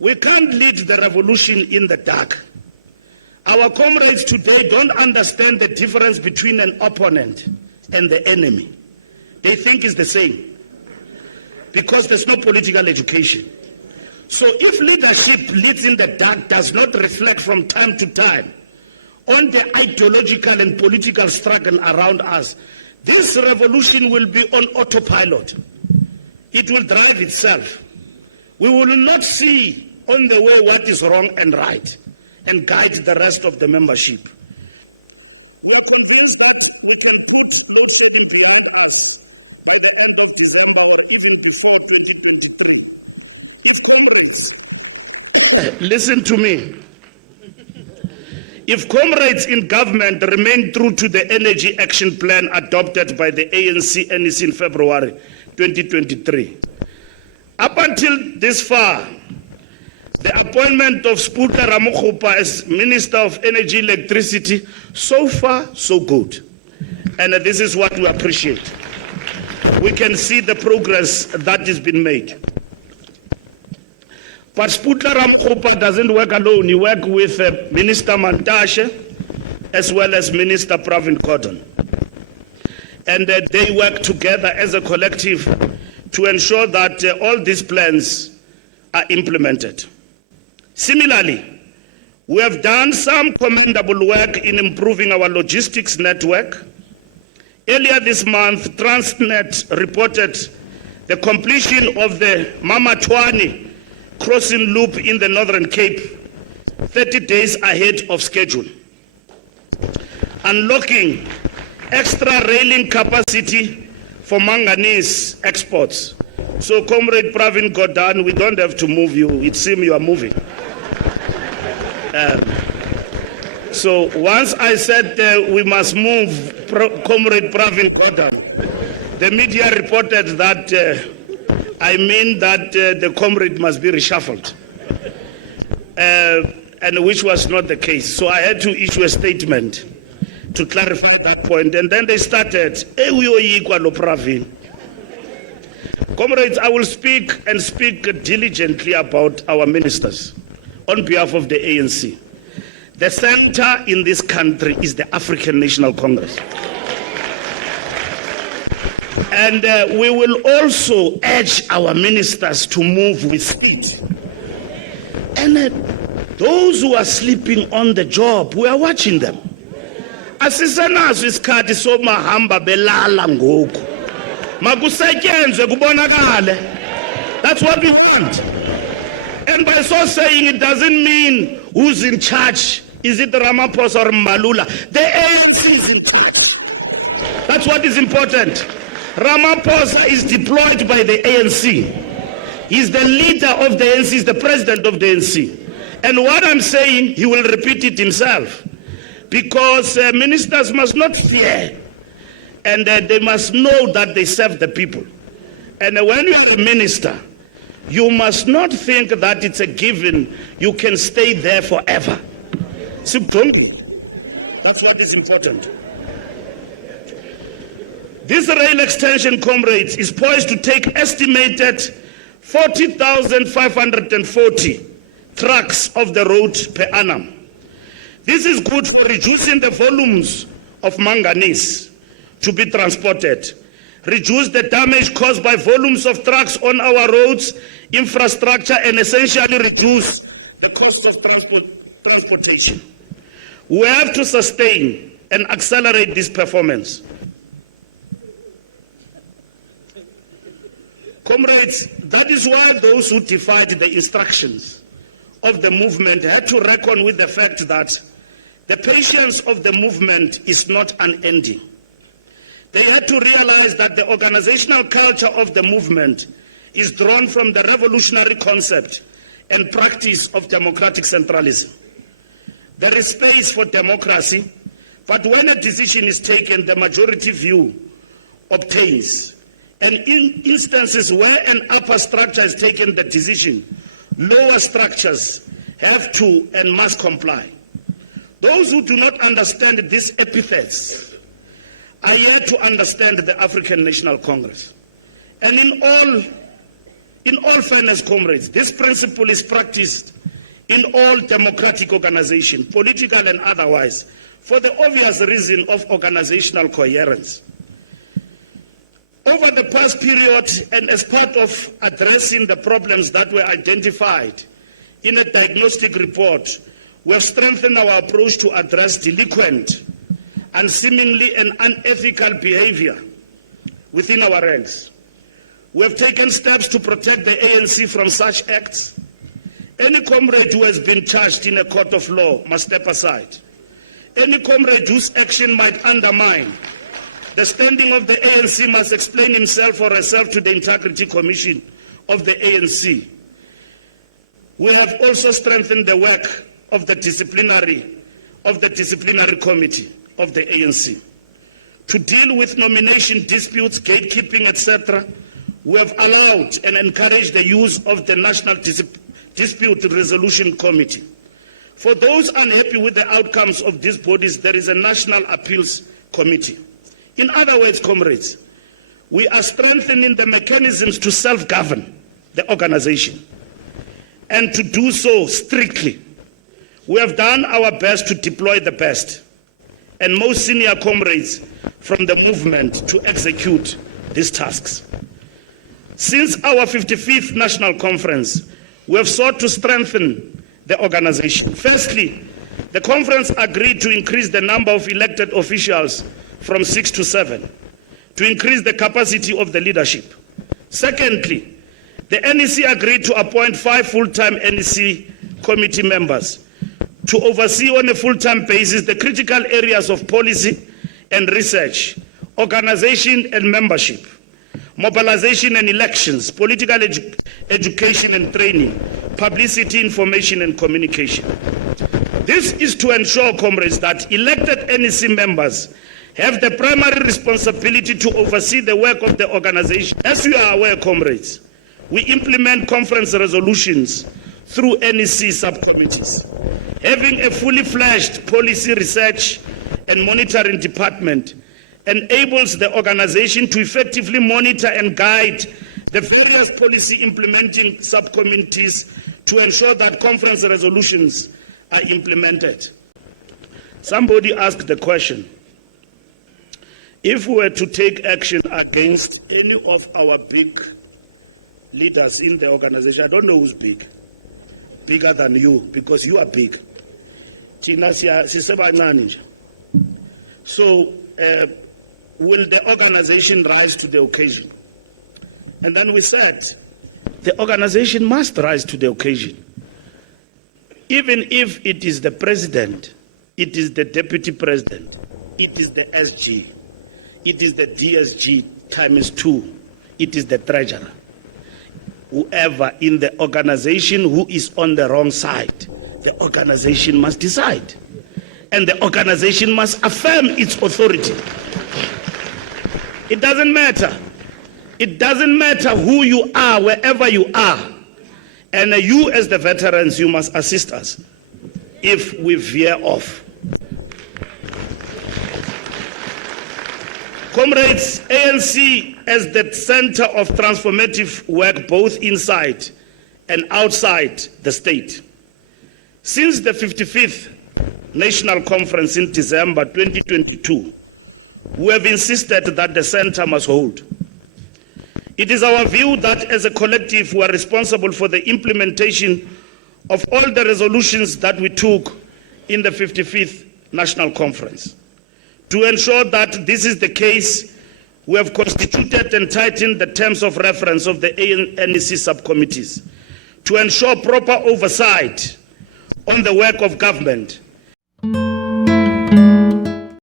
We can't lead the revolution in the dark. Our comrades today don't understand the difference between an opponent and the enemy. They think it's the same because there's no political education. So if leadership leads in the dark does not reflect from time to time on the ideological and political struggle around us, this revolution will be on autopilot. It will drive itself. We will not see on the way what is wrong and right and guide the rest of the membership. Listen to me. If comrades in government remain true to the energy action plan adopted by the ANC-NEC in February 2023, up until this far, the appointment of Sputla Ramokgopa as Minister of Energy Electricity, so far, so good. And this is what we appreciate. We can see the progress that has been made. But Sputla Ramokgopa doesn't work alone. He works with Minister Mantashe as well as Minister Pravin Gordhan. And they work together as a collective to ensure that all these plans are implemented. Similarly, we have done some commendable work in improving our logistics network. Earlier this month, Transnet reported the completion of the Mamatwane crossing loop in the Northern Cape 30 days ahead of schedule, unlocking extra railing capacity for manganese exports. So, Comrade Pravin Gordhan, we don't have to move you. It seems you are moving. So once I said we must move Comrade Pravin Gordhan, the media reported that I mean that the comrade must be reshuffled, and which was not the case. So I had to issue a statement to clarify that point. And then they started, Pravin. Comrades, I will speak and speak diligently about our ministers on behalf of the ANC. The center in this country is the African National Congress. And we will also urge our ministers to move with speed. And those who are sleeping on the job, we are watching them. Asisenazo isikhathi somahamba belala ngoku. Makusetyenzwe kubonakale. That's what we want. And by so saying, it doesn't mean who's in charge. Is it Ramaphosa or Mbalula? The ANC is in charge. That's what is important. Ramaphosa is deployed by the ANC. He's the leader of the ANC, he's the president of the ANC. And what I'm saying, he will repeat it himself. Because ministers must not fear. And they must know that they serve the people. And when you are a minister, you must not think that it's a given, you can stay there forever. That's what is important. This rail extension, comrades, is poised to take estimated 40,540 trucks off the road per annum. This is good for reducing the volumes of manganese to be transported, reduce the damage caused by volumes of trucks on our roads, infrastructure, and essentially reduce the cost of transportation. We have to sustain and accelerate this performance. Comrades, that is why those who defied the instructions of the movement had to reckon with the fact that the patience of the movement is not unending. They had to realize that the organizational culture of the movement is drawn from the revolutionary concept and practice of democratic centralism. There is space for democracy, but when a decision is taken, the majority view obtains. And in instances where an upper structure has taken the decision, lower structures have to and must comply. Those who do not understand these epithets are yet to understand the African National Congress. And in all In all fairness, comrades, this principle is practiced in all democratic organizations, political and otherwise, for the obvious reason of organizational coherence. Over the past period, and as part of addressing the problems that were identified in a diagnostic report, we have strengthened our approach to address delinquent and seemingly an unethical behavior within our ranks. We have taken steps to protect the ANC from such acts. Any comrade who has been charged in a court of law must step aside. Any comrade whose action might undermine the standing of the ANC must explain himself or herself to the Integrity Commission of the ANC. We have also strengthened the work of the disciplinary committee of the ANC. To deal with nomination disputes, gatekeeping, etc., we have allowed and encouraged the use of the National Dispute Resolution Committee. For those unhappy with the outcomes of these bodies, there is a National Appeals Committee. In other words, comrades, we are strengthening the mechanisms to self-govern the organization, and to do so strictly. We have done our best to deploy the best and most senior comrades from the movement to execute these tasks. Since our 55th National Conference, we have sought to strengthen the organization. Firstly, the conference agreed to increase the number of elected officials from 6 to 7, to increase the capacity of the leadership. Secondly, the NEC agreed to appoint 5 full-time NEC committee members to oversee on a full-time basis the critical areas of policy and research, organization and membership, mobilization and elections, political education and training, publicity, information and communication. This is to ensure, comrades, that elected NEC members have the primary responsibility to oversee the work of the organization. As you are aware, comrades, we implement conference resolutions through NEC subcommittees. Having a fully fledged policy research and monitoring department enables the organization to effectively monitor and guide the various policy implementing subcommittees to ensure that conference resolutions are implemented. Somebody asked the question, if we were to take action against any of our big leaders in the organization, I don't know who's big, bigger than you, because you are big. So, will the organization rise to the occasion? And then we said, the organization must rise to the occasion. Even if it is the president, it is the deputy president, it is the SG, it is the DSG times 2, it is the treasurer. Whoever in the organization who is on the wrong side, the organization must decide. And the organization must affirm its authority. It doesn't matter. It doesn't matter who you are, wherever you are. And you as the veterans, you must assist us if we veer off. Comrades, ANC as the center of transformative work both inside and outside the state. Since the 55th National Conference in December 2022, we have insisted that the center must hold. It is our view that as a collective we are responsible for the implementation of all the resolutions that we took in the 55th National Conference. To ensure that this is the case, we have constituted and tightened the terms of reference of the NEC subcommittees to ensure proper oversight on the work of government